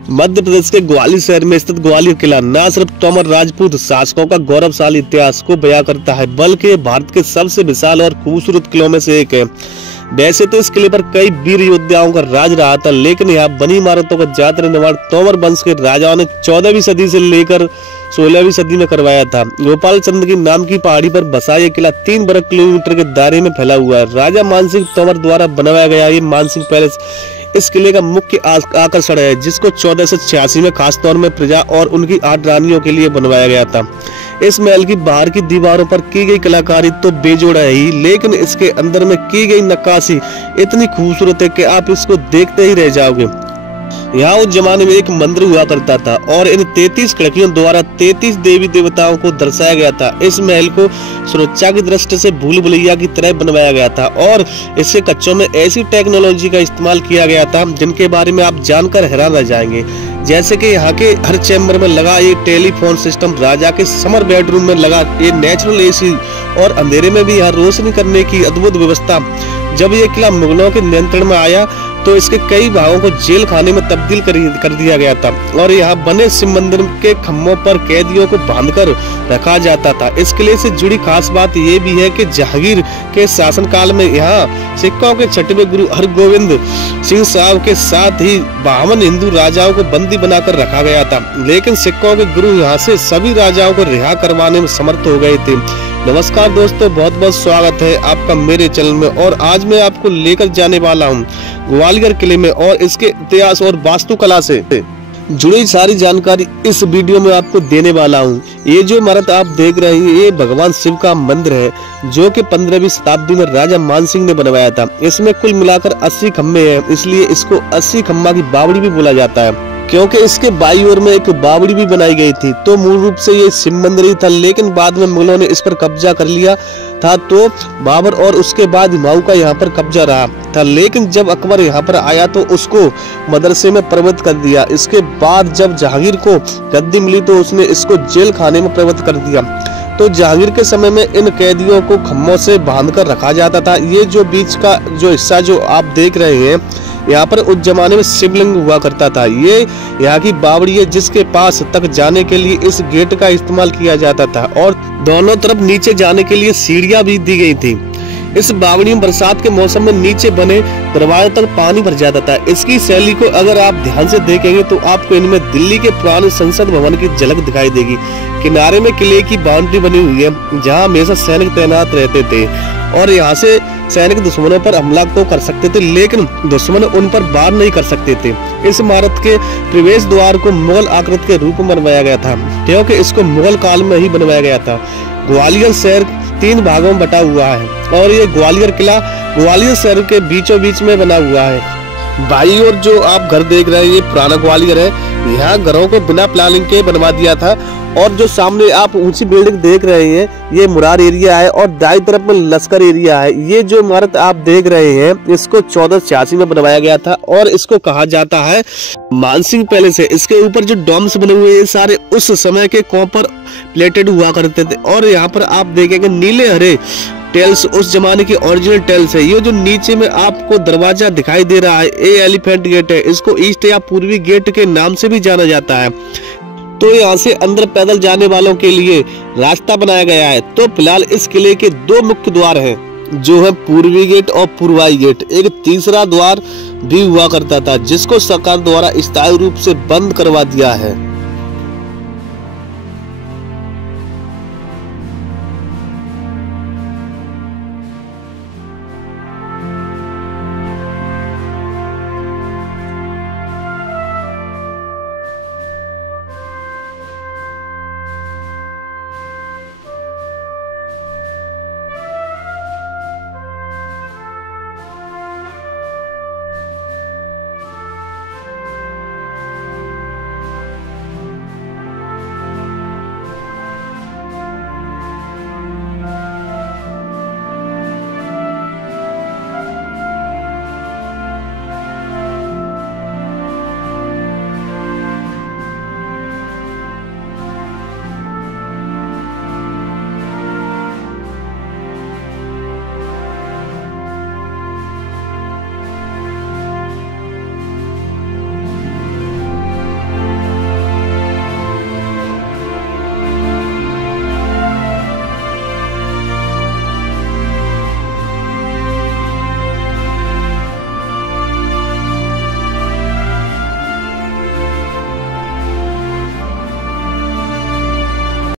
मध्य प्रदेश के ग्वालियर शहर में स्थित ग्वालियर किला न सिर्फ तोमर राजपूत शासकों का गौरवशाली इतिहास को बयां करता है, बल्कि भारत के सबसे विशाल और खूबसूरत किलों में से एक है। वैसे तो इस किले पर कई वीर योद्धाओं का राज रहा था, लेकिन यहाँ बनी इमारतों का ज्यादातर निर्माण तोमर वंश के राजाओं ने 14वीं सदी से लेकर 16वीं सदी में करवाया था। गोपाल चंद्र की नाम की पहाड़ी पर बसा ये किला 3 वर्ग किलोमीटर के दायरे में फैला हुआ है। राजा मानसिंह तोमर द्वारा बनवाया गया ये मानसिंह पैलेस इस किले का मुख्य आकर्षण है, जिसको 1486 में खास तौर में प्रजा और उनकी 8 रानियों के लिए बनवाया गया था। इस महल की बाहर की दीवारों पर की गई कलाकारी तो बेजोड़ है ही, लेकिन इसके अंदर में की गई नक्काशी इतनी खूबसूरत है कि आप इसको देखते ही रह जाओगे। यहाँ उस जमाने में एक मंदिर हुआ करता था और इन 33 खिड़कियों द्वारा 33 देवी देवताओं को दर्शाया गया था। इस महल को सुरक्षा की दृष्टि से भूल भुलैया की तरह बनवाया गया था और इसके कच्चों में ऐसी टेक्नोलॉजी का इस्तेमाल किया गया था जिनके बारे में आप जानकर हैरान रह जाएंगे। जैसे कि यहाँ के हर चैम्बर में लगा ये टेलीफोन सिस्टम, राजा के समर बेडरूम में लगा ये नेचुरल एसी और अंधेरे में भी यहाँ रोशनी करने की अद्भुत व्यवस्था। जब ये किला मुगलों के नियंत्रण में आया तो इसके कई भागों को जेल खाने में तब्दील कर दिया गया था और यहाँ बने शिव मंदिर के खम्भों पर कैदियों को बांधकर रखा जाता था। इस किले से जुड़ी खास बात ये भी है कि जहांगीर के शासनकाल में यहाँ सिखों के 6वें गुरु हरगोविंद सिंह साहब के साथ ही 52 हिंदू राजाओं को बंदी बनाकर रखा गया था, लेकिन सिखों के गुरु यहाँ से सभी राजाओं को रिहा करवाने में समर्थ हो गए थे। नमस्कार दोस्तों, बहुत बहुत स्वागत है आपका मेरे चैनल में और आज मैं आपको लेकर जाने वाला हूँ ग्वालियर किले में और इसके इतिहास और वास्तुकला से जुड़ी सारी जानकारी इस वीडियो में आपको देने वाला हूँ। ये जो इमारत आप देख रहे हैं ये भगवान शिव का मंदिर है, जो कि 15वीं शताब्दी में राजा मानसिंह ने बनवाया था। इसमें कुल मिलाकर 80 खम्भे हैं, इसलिए इसको 80 खम्भा की बावड़ी भी बोला जाता है, क्योंकि इसके बाई ओर में एक बावड़ी भी बनाई गई थी। तो मूल रूप से ये शिव मंदिर ही था, लेकिन बाद में मुगलों ने इस पर कब्जा कर लिया था, तो बाबर और उसके बाद हुमायूं का यहाँ पर कब्जा रहा था। लेकिन जब अकबर यहाँ पर आया तो उसको मदरसे में परिवर्तित कर दिया। इसके बाद जब जहांगीर को गद्दी मिली तो उसने इसको जेल खाने में परिवर्तित कर दिया। तो जहांगीर के समय में इन कैदियों को खम्भों से बांधकर रखा जाता था। ये जो बीच का जो हिस्सा जो आप देख रहे हैं, यहाँ पर उस जमाने में शिवलिंग हुआ करता था। ये यहाँ की बावड़ी है, जिसके पास तक जाने के लिए इस गेट का इस्तेमाल किया जाता था और दोनों तरफ नीचे जाने के लिए सीढ़ियां भी दी गई थी। इस बावड़ी में बरसात के मौसम में नीचे बने दरवाजों तक पानी भर जाता था। इसकी शैली को अगर आप ध्यान से देखेंगे तो आपको इनमें दिल्ली के पुराने संसद भवन की झलक दिखाई देगी। किनारे में किले की बाउंड्री बनी हुई है, जहाँ हमेशा सैनिक तैनात रहते थे और यहाँ से सैनिक दुश्मनों पर हमला तो कर सकते थे, लेकिन दुश्मन उन पर वार नहीं कर सकते थे। इस इमारत के प्रवेश द्वार को मुगल आकृति के रूप में बनवाया गया था, क्योंकि इसको मुगल काल में ही बनवाया गया था। ग्वालियर शहर 3 भागों में बटा हुआ है और ये ग्वालियर किला ग्वालियर शहर के बीचों बीच में बना हुआ है। बाई और जो आप घर देख रहे हैं ये पुराना ग्वालियर है। यहाँ घरों को बिना प्लानिंग के बनवा दिया था और जो सामने आप ऊंची बिल्डिंग देख रहे हैं ये मुरार एरिया है और दाई तरफ में लश्कर एरिया है। ये जो इमारत आप देख रहे हैं इसको 1486 में बनवाया गया था और इसको कहा जाता है मानसिंह पैलेस है। इसके ऊपर जो डोम्स बने हुए हैं सारे उस समय के कॉपर प्लेटेड हुआ करते थे और यहाँ पर आप देखेंगे नीले हरे टेल्स उस जमाने के ओरिजिनल टेल्स है। ये जो नीचे में आपको दरवाजा दिखाई दे रहा है ये एलिफेंट गेट है। इसको ईस्ट या पूर्वी गेट के नाम से भी जाना जाता है। तो यहाँ से अंदर पैदल जाने वालों के लिए रास्ता बनाया गया है। तो फिलहाल इस किले के 2 मुख्य द्वार हैं, जो है पूर्वी गेट और पूर्वाई गेट। एक तीसरा द्वार भी हुआ करता था, जिसको सरकार द्वारा स्थायी रूप से बंद करवा दिया है।